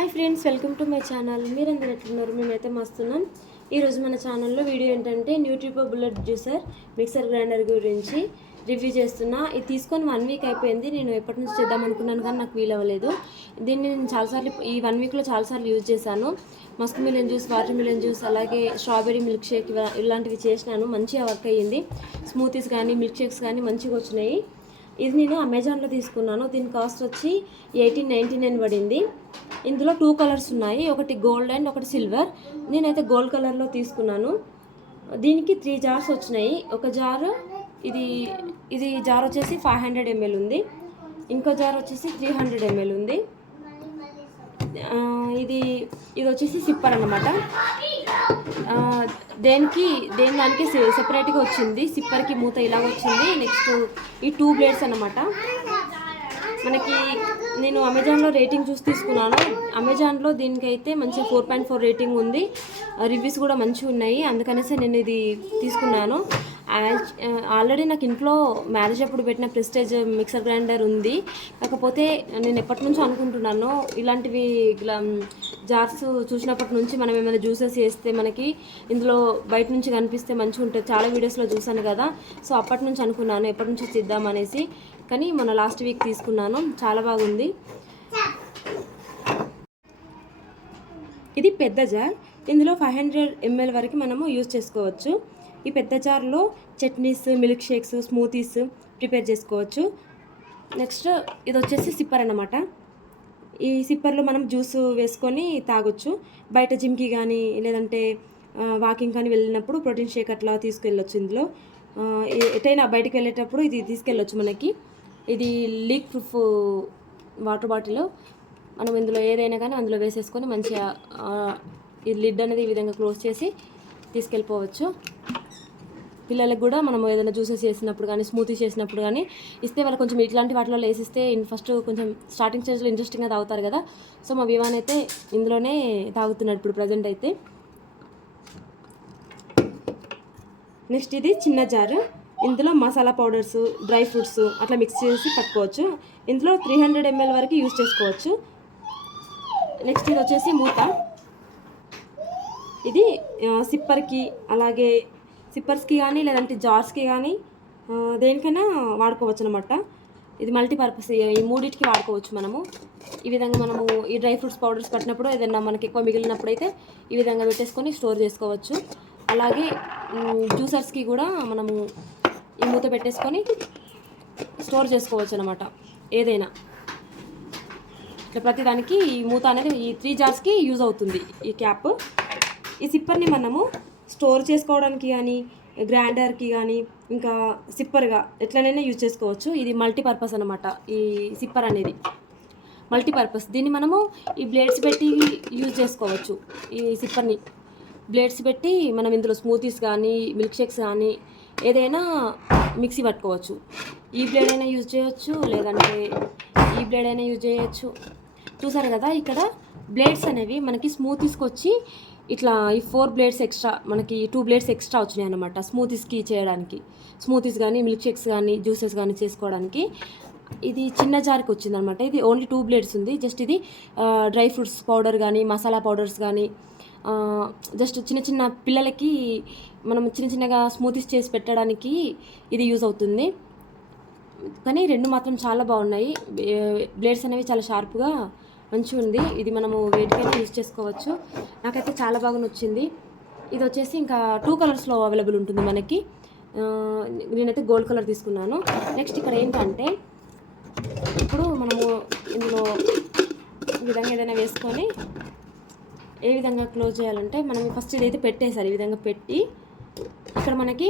Hi friends, welcome to my channel. మీరందరూ ఎట్లున్నారు? మేమైతే మస్తున్నాం. ఈరోజు మన ఛానల్లో వీడియో ఏంటంటే న్యూట్రిపో బుల్లెట్ జ్యూసర్ మిక్సర్ గ్రైండర్ గురించి రివ్యూ చేస్తున్నా. ఇది తీసుకొని 1 వీక్ అయిపోయింది. నేను ఎప్పటి నుంచి చేద్దాం అనుకున్నాను కానీ నాకు వీలు అవ్వలేదు. దీన్ని నేను చాలాసార్లు ఈ 1 వీక్లో చాలాసార్లు యూజ్ చేశాను. Musk melon juice, water melon juice, అలాగే స్ట్రాబెరీ మిల్క్ షేక్ ఇలాంటివి చేసినాను. మంచిగా వర్క్ అయ్యింది. స్మూతీస్ కానీ మిల్క్ షేక్స్ కానీ మంచిగా వచ్చినాయి. ఇది నేను అమెజాన్లో తీసుకున్నాను. దీని కాస్ట్ వచ్చి 1899 పడింది. ఇందులో 2 కలర్స్ ఉన్నాయి, ఒకటి గోల్డ్ అండ్ ఒకటి సిల్వర్. నేనైతే గోల్డ్ కలర్లో తీసుకున్నాను. దీనికి 3 జార్స్ వచ్చినాయి. ఒక జారు ఇది జార్ వచ్చేసి 500 ml ఉంది. ఇంకో జార్ వచ్చేసి 300 ml ఉంది. ఇది వచ్చేసి సిప్పర్ అన్నమాట. దానికి సెపరేట్గా వచ్చింది. సిప్పర్కి మూత ఇలా వచ్చింది. నెక్స్ట్ ఈ 2 బ్లేడ్స్ అన్నమాట. మనకి నేను అమెజాన్లో రేటింగ్ చూసి తీసుకున్నాను. అమెజాన్లో దీనికైతే మంచిగా 4.4 రేటింగ్ ఉంది. రివ్యూస్ కూడా మంచిగా ఉన్నాయి. అందుకనేసి నేను ఇది తీసుకున్నాను. ఆల్రెడీ నాకు ఇంట్లో మ్యారేజ్ అప్పుడు పెట్టిన ప్రెస్టేజ్ మిక్సర్ గ్రైండర్ ఉంది. కాకపోతే నేను ఎప్పటి నుంచో అనుకుంటున్నాను, ఇలాంటివి జార్స్ చూసినప్పటి నుంచి మనం ఏమైనా జ్యూసెస్ చేస్తే మనకి ఇందులో బయట నుంచి కనిపిస్తే మంచిగా ఉంటుంది. చాలా వీడియోస్లో చూసాను కదా, సో అప్పటి నుంచి అనుకున్నాను ఎప్పటి నుంచి చేద్దామనేసి. కానీ మొన్న లాస్ట్ వీక్ తీసుకున్నాను. చాలా బాగుంది. ఇది పెద్ద జార్. ఇందులో 500 ml వరకు మనము యూజ్ చేసుకోవచ్చు. ఈ పెద్ద జార్లో chutneys, milk shakes, smoothies prepare చేసుకోవచ్చు. నెక్స్ట్ ఇది వచ్చేసి సిప్పర్ అన్నమాట. ఈ సిప్పర్లో మనం జ్యూస్ వేసుకొని తాగొచ్చు. బయట జిమ్కి కానీ లేదంటే వాకింగ్ కానీ వెళ్ళినప్పుడు ప్రోటీన్ షేక్ అట్లా తీసుకెళ్ళొచ్చు. ఇందులో ఎటైనా బయటకు వెళ్ళేటప్పుడు ఇది తీసుకెళ్ళొచ్చు. మనకి ఇది లీక్ ప్రూఫ్ వాటర్ బాటిల్. మనం ఇందులో ఏదైనా కానీ అందులో వేసేసుకొని మంచిగా ఈ లిడ్ అనేది ఈ విధంగా క్లోజ్ చేసి తీసుకెళ్ళిపోవచ్చు. పిల్లలకు కూడా మనం ఏదైనా జ్యూసెస్ చేసినప్పుడు కానీ స్మూతీస్ చేసినప్పుడు కానీ ఇస్తే వాళ్ళు కొంచెం ఇట్లాంటి వాటిలో వేసిస్తే ఫస్ట్ కొంచెం స్టార్టింగ్ స్టేజ్లో ఇంట్రెస్టింగ్గా తాగుతారు కదా. సో మా వివాన్ అయితే ఇందులోనే తాగుతున్నాడు ఇప్పుడు ప్రజెంట్ అయితే. నెక్స్ట్ ఇది చిన్న జారు. ఇందులో మసాలా పౌడర్స్, డ్రై ఫ్రూట్స్ అట్లా మిక్స్ చేసి పట్టుకోవచ్చు. ఇందులో 300 ml వరకు యూజ్ చేసుకోవచ్చు. నెక్స్ట్ ఇది వచ్చేసి మూత. ఇది సిప్పర్కి, అలాగే సిప్పర్స్కి కానీ లేదంటే జార్స్కి కానీ దేనికైనా వాడుకోవచ్చు అనమాట. ఇది మల్టీపర్పస్. ఈ మూడింటికి వాడుకోవచ్చు మనము. ఈ విధంగా మనము ఈ డ్రై ఫ్రూట్స్ పౌడర్స్ పట్టినప్పుడు ఏదైనా మనకి ఎక్కువ మిగిలినప్పుడు అయితే ఈ విధంగా పెట్టేసుకొని స్టోర్ చేసుకోవచ్చు. అలాగే జ్యూసర్స్కి కూడా మనము ఈ మూత పెట్టేసుకొని స్టోర్ చేసుకోవచ్చు అనమాట. ఏదైనా ఇట్లా ప్రతిదానికి ఈ మూత అనేది ఈ 3 జార్స్కి యూజ్ అవుతుంది ఈ క్యాప్. ఈ సిప్పర్ని మనము స్టోర్ చేసుకోవడానికి కానీ గ్రైండర్కి కానీ ఇంకా సిప్పర్గా ఎట్లనైనా యూజ్ చేసుకోవచ్చు. ఇది మల్టీపర్పస్ అనమాట. ఈ సిప్పర్ అనేది మల్టీపర్పస్. దీన్ని మనము ఈ బ్లేడ్స్ పెట్టి యూజ్ చేసుకోవచ్చు. ఈ సిప్పర్ని బ్లేడ్స్ పెట్టి మనం ఇందులో స్మూతీస్ కానీ మిల్క్ షేక్స్ కానీ ఏదైనా మిక్సీ పట్టుకోవచ్చు. ఈ బ్లేడ్ అయినా యూజ్ చేయొచ్చు, లేదంటే ఈ బ్లేడ్ అయినా యూజ్ చేయొచ్చు. చూసారు కదా, ఇక్కడ బ్లేడ్స్ అనేవి మనకి స్మూతీస్కి వచ్చి ఇట్లా ఈ 4 బ్లేడ్స్ ఎక్స్ట్రా, మనకి 2 బ్లేడ్స్ ఎక్స్ట్రా వచ్చినాయి అనమాట స్మూతీస్కి చేయడానికి. స్మూతీస్ కానీ మిల్క్ షేక్స్ కానీ జ్యూసెస్ కానీ చేసుకోవడానికి. ఇది చిన్న జార్కి వచ్చిందనమాట. ఇది ఓన్లీ 2 బ్లేడ్స్ ఉంది. జస్ట్ ఇది డ్రై ఫ్రూట్స్ పౌడర్ కానీ మసాలా పౌడర్స్ కానీ జస్ట్ చిన్న చిన్న పిల్లలకి మనం చిన్నగా స్మూతీస్ చేసి పెట్టడానికి ఇది యూజ్ అవుతుంది. కానీ 2 మాత్రం చాలా బాగున్నాయి. బ్లేడ్స్ అనేవి చాలా షార్ప్గా మంచిగా ఉంది. ఇది మనము వేటికైనా యూజ్ చేసుకోవచ్చు. నాకైతే చాలా బాగా నచ్చింది. ఇది వచ్చేసి ఇంకా 2 కలర్స్లో అవైలబుల్ ఉంటుంది మనకి. నేనైతే గోల్డ్ కలర్ తీసుకున్నాను. నెక్స్ట్ ఇక్కడ ఏంటంటే ఇప్పుడు మనము ఇందులో ఈ విధంగా ఏదైనా వేసుకొని ఏ విధంగా క్లోజ్ చేయాలంటే మనం ఫస్ట్ ఇదైతే పెట్టేసారు. ఈ విధంగా పెట్టి ఇక్కడ మనకి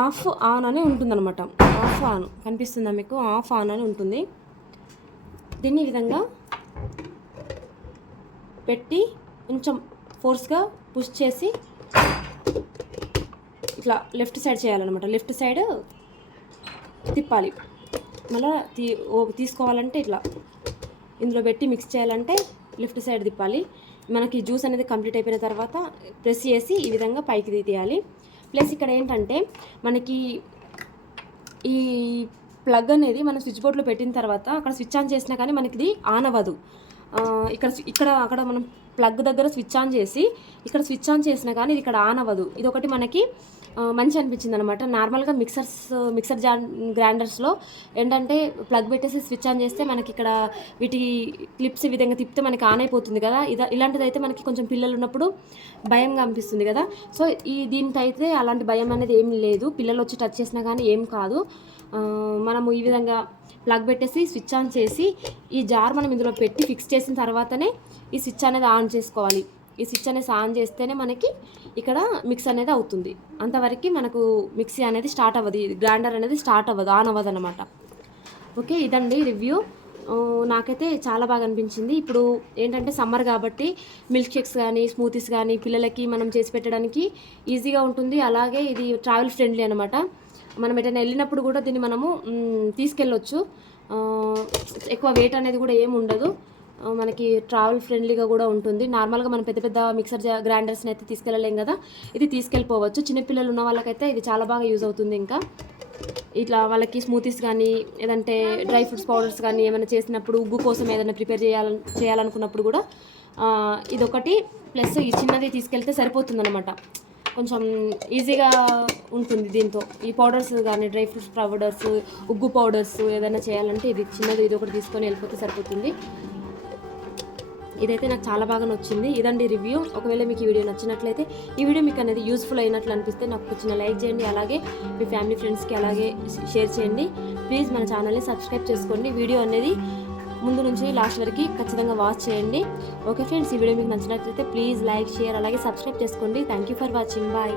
ఆఫ్ ఆన్ అని ఉంటుందన్నమాట. ఆఫ్ ఆన్ కనిపిస్తుందా మీకు? ఆఫ్ ఆన్ అని ఉంటుంది. దీన్ని ఈ విధంగా పెట్టి కొంచెం ఫోర్స్గా పుష్ చేసి ఇట్లా లెఫ్ట్ సైడ్ చేయాలన్నమాట. లెఫ్ట్ సైడ్ తిప్పాలి. మళ్ళీ తీసుకోవాలంటే ఇట్లా ఇందులో పెట్టి మిక్స్ చేయాలంటే లెఫ్ట్ సైడ్ తిప్పాలి. మనకి జ్యూస్ అనేది కంప్లీట్ అయిపోయిన తర్వాత ప్రెస్ చేసి ఈ విధంగా పైకి తీయాలి. ప్లస్ ఇక్కడ ఏంటంటే మనకి ఈ ప్లగ్ అనేది మనం స్విచ్ బోర్డ్లో పెట్టిన తర్వాత అక్కడ స్విచ్ ఆన్ చేసినా కానీ మనకి ఇది ఆన్ అవ్వదు. ఇక్కడ ఇక్కడ అక్కడ మనం ప్లగ్ దగ్గర స్విచ్ ఆన్ చేసి ఇక్కడ స్విచ్ ఆన్ చేసినా కానీ ఇది ఇక్కడ ఆన్ అవ్వదు. ఇది ఒకటి మనకి మంచి అనిపించింది అనమాట. నార్మల్గా మిక్సర్ గ్రైండర్స్లో ఏంటంటే ప్లగ్ పెట్టేసి స్విచ్ ఆన్ చేస్తే మనకి ఇక్కడ వీటి క్లిప్స్ ఈ విధంగా తిప్పితే మనకి ఆన్ అయిపోతుంది కదా. ఇలాంటిది అయితే మనకి కొంచెం పిల్లలు ఉన్నప్పుడు భయంగా అనిపిస్తుంది కదా. సో దీనికి అయితే అలాంటి భయం అనేది ఏం లేదు. పిల్లలు వచ్చి టచ్ చేసినా కానీ ఏం కాదు. మనము ఈ విధంగా ప్లగ్ పెట్టేసి స్విచ్ ఆన్ చేసి ఈ జార్ మనం ఇందులో పెట్టి ఫిక్స్ చేసిన తర్వాతనే ఈ స్విచ్ అనేది ఆన్ చేసుకోవాలి. ఈ స్విచ్ అనేది ఆన్ చేస్తేనే మనకి ఇక్కడ మిక్స్ అనేది అవుతుంది. అంతవరకు మనకు మిక్సీ అనేది స్టార్ట్ అవ్వదు, గ్రైండర్ అనేది స్టార్ట్ అవ్వదు, ఆన్ అవ్వదు అనమాట. ఓకే, ఇదండి రివ్యూ. నాకైతే చాలా బాగా అనిపించింది. ఇప్పుడు ఏంటంటే సమ్మర్ కాబట్టి మిల్క్ షేక్స్ కానీ స్మూతీస్ కానీ పిల్లలకి మనం చేసి పెట్టడానికి ఈజీగా ఉంటుంది. అలాగే ఇది ట్రావెల్ ఫ్రెండ్లీ అనమాట. మనం ఎటైనా వెళ్ళినప్పుడు కూడా దీన్ని మనము తీసుకెళ్ళొచ్చు. ఎక్కువ వెయిట్ అనేది కూడా ఏమి ఉండదు. మనకి ట్రావెల్ ఫ్రెండ్లీగా కూడా ఉంటుంది. నార్మల్గా మనం పెద్ద పెద్ద మిక్సర్ గ్రైండర్స్ని అయితే తీసుకెళ్ళలేం కదా, ఇది తీసుకెళ్ళిపోవచ్చు. చిన్నపిల్లలు ఉన్న వాళ్ళకైతే ఇది చాలా బాగా యూజ్ అవుతుంది. ఇంకా ఇట్లా వాళ్ళకి స్మూతీస్ కానీ ఏదంటే డ్రై ఫ్రూట్స్ పౌడర్స్ కానీ ఏమైనా చేసినప్పుడు ఉగ్గు కోసం ఏదైనా ప్రిపేర్ చేయాలనుకున్నప్పుడు కూడా ఇదొకటి ప్లస్ ఈ చిన్నది తీసుకెళ్తే సరిపోతుంది అనమాట. కొంచెం ఈజీగా ఉంటుంది దీంతో. ఈ పౌడర్స్ కానీ డ్రై ఫ్రూట్స్ పౌడర్స్, ఉగ్గు పౌడర్స్ ఏదైనా చేయాలంటే ఇది చిన్నది ఇది ఒకటి తీసుకొని వెళ్ళిపోతే సరిపోతుంది. ఇదైతే నాకు చాలా బాగా నచ్చింది. ఇదండి రివ్యూ. ఒకవేళ మీకు ఈ వీడియో నచ్చినట్లయితే, ఈ వీడియో మీకు అనేది యూస్ఫుల్ అయినట్లు అనిపిస్తే నాకు చిన్న లైక్ చేయండి. అలాగే మీ ఫ్యామిలీ ఫ్రెండ్స్కి అలాగే షేర్ చేయండి. ప్లీజ్ మన ఛానల్ని సబ్స్క్రైబ్ చేసుకోండి. వీడియో అనేది ముందు నుంచి లాస్ట్ వరకు ఖచ్చితంగా వాచ్ చేయండి. ఓకే ఫ్రెండ్స్, ఈ వీడియో మీకు నచ్చినట్లయితే ప్లీజ్ లైక్, షేర్ అలాగే సబ్స్క్రైబ్ చేసుకోండి. Thank you for watching. Bye.